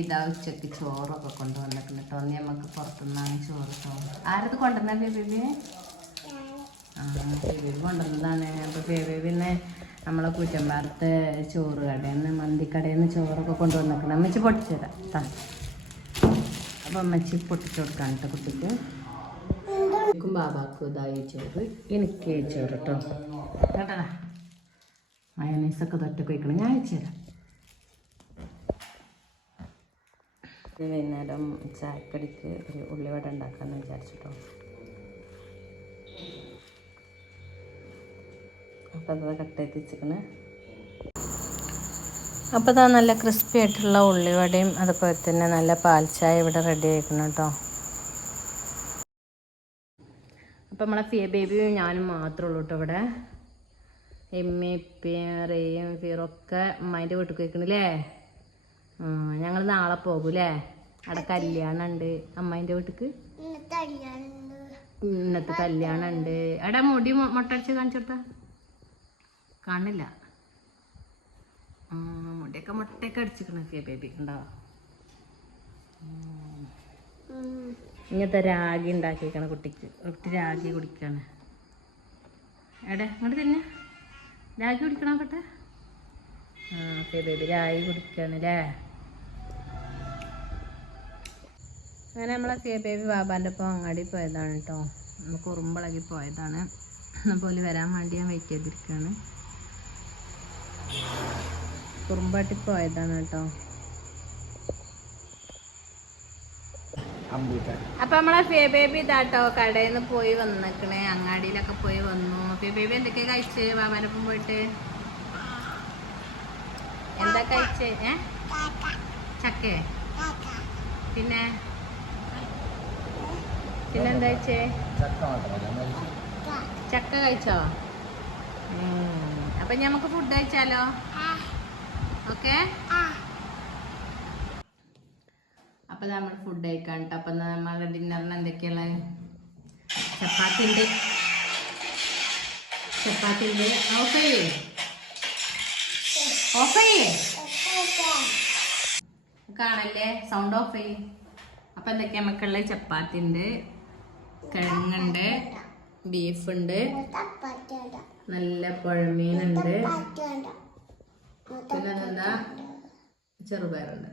ഇതാ ഉച്ചയ്ക്ക് ചോറൊക്കെ കൊണ്ടുവന്നിട്ടുണ്ട് കേട്ടോ നീ നമുക്ക് പുറത്തുനിന്നാണ് ചോറ് ചോറ്. ആരത് കൊണ്ടുവന്ന ബേബി ആ ബേബി കൊണ്ടുവന്നതാണ്. അപ്പോൾ ബേബി പിന്നെ നമ്മളെ കുറ്റമ്പാറത്തെ ചോറ് കടയിൽ നിന്ന് മന്തിക്കടയിൽ നിന്ന് ചോറൊക്കെ കൊണ്ടുവന്നിട്ടുണ്ട് അമ്മച്ചി പൊട്ടിച്ചു തരാം ട്ടാ. അപ്പോൾ അമ്മച്ചി പൊട്ടിച്ചു കൊടുക്കാൻ കേട്ടോ കുട്ടിക്ക്. എനിക്കും ബാബാക്കും ഇതായി ചോറ്. എനിക്ക് ചോറ് കേട്ടോ കേട്ടാ മയനീസൊക്കെ തൊട്ട് കഴിക്കണം. ഞാൻ അയച്ചു തരാം ഇത് വൈകുന്നേരം ചായക്കടിക്ക് ഒരു ഉള്ളിവട ഉണ്ടാക്കാമെന്ന് വിചാരിച്ചിട്ടോ. അപ്പോൾ അത് കട്ട് ചെയ്ത് വെച്ചിക്കണ് അപ്പോൾ ഇതാ നല്ല ക്രിസ്പി ആയിട്ടുള്ള ഉള്ളിവടയും അതുപോലെ തന്നെ നല്ല പാൽ ചായ ഇവിടെ റെഡി ആയിരിക്കണം കേട്ടോ. അപ്പം നമ്മളെ ഫിയ ബേബിയും ഞാനും മാത്രമേ ഉള്ളൂ കേട്ടോ ഇവിടെ. എമ്മി പിയറേയും റേയും ഫീറൊക്കെ അമ്മേന്റെ വീട്ടിൽ കേൾക്കണില്ലേ ഞങ്ങൾ നാളെ പോകൂലേ അവിടെ കല്യാണം ഉണ്ട് അമ്മേന്റെ വീട്ടിക്ക്? ഇന്നത്തെ കല്യാണം ഉണ്ട് എടാ മുടി മുട്ടടിച്ച് കാണിച്ചോട്ട കാണില്ല. മുടിയൊക്കെ മുട്ടയൊക്കെ അടിച്ചിക്കണ ഫിയ ബേബി ഉണ്ടോ ഇങ്ങനത്തെ രാഗി ഉണ്ടാക്കിയേക്കണ കുട്ടിക്ക്. കുട്ടി രാഗി കുടിക്കാണ്. എടെ ഇങ്ങോട്ട് തന്നെ രാഗി കുടിക്കണോ പട്ടെ ആ ഓക്കെ ബേബി രാഗി കുടിക്കാണ് അല്ലേ അങ്ങനെ നമ്മളെ ഫിയ ബേബി ബാബാന്റെ ഒപ്പം അങ്ങാടി പോയതാണ് കേട്ടോ നമുക്ക് ഉറുമ്പളകി പോയതാണ്. അതുപോലെ വരാൻ വേണ്ടി ഞാൻ വെയിറ്റ് ചെയ്തിരിക്കുകയാണ് കുറുമ്പാട്ടി പോയതാണ് കേട്ടോ അപ്പൊ നമ്മളെ ഫേ ബേബി ഇതാട്ടോ കടയിൽ നിന്ന് പോയി വന്നേക്കണേ. അങ്ങാടിയിലൊക്കെ പോയി വന്നു. ഫേ ബേബി എന്തൊക്കെയാ കഴിച്ചേ മാമാനൊപ്പം പോയിട്ട്? എന്താ കഴിച്ചേ? ഏ? ചക്കേ? പിന്നെ? പിന്നെന്താ കഴിച്ചേ ചക്ക കഴിച്ചോ. അപ്പൊ നമുക്ക് ഫുഡ് കഴിച്ചാലോ? ഓക്കെ? അപ്പൊ നമ്മൾ ഫുഡ് കഴിക്കാൻ കേട്ടോ അപ്പൊ നമ്മുടെ ഡിന്നറിന് എന്തൊക്കെയുള്ള ചപ്പാത്തി ഉണ്ട് ചപ്പാത്തി ഉണ്ട് ഓഫ്? ചെയ്യേ കാണല്ലേ? സൗണ്ട് ഓഫ് ചെയ്യേ. അപ്പൊ എന്തൊക്കെയാ? നമുക്കുള്ള ചപ്പാത്തി ഉണ്ട് കിഴങ്ങുണ്ട് ബീഫുണ്ട് നല്ല പുഴമീനുണ്ട്. പിന്നെ എന്താ ചെറുപയറുണ്ട്.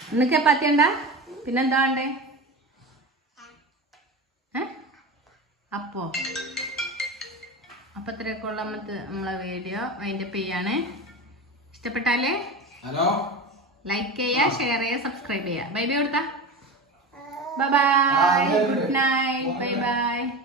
ഇന്ന് ചപ്പാത്തി ഉണ്ടാ പിന്നെന്താ വേണ്ടേ? അപ്പോ? അപ്പൊ ഇത്രയൊക്കെ ഉള്ള നമ്മളെ വീഡിയോ. അതിന്റെ പെയ്യാണ് ഇഷ്ടപ്പെട്ടാലേ? ഹലോ? ലൈക്ക് ചെയ്യുക ഷെയർ ചെയ്യുക സബ്സ്ക്രൈബ് ചെയ്യുക ബൈ ബൈ കൊടുത്താ. Bye bye good night bye bye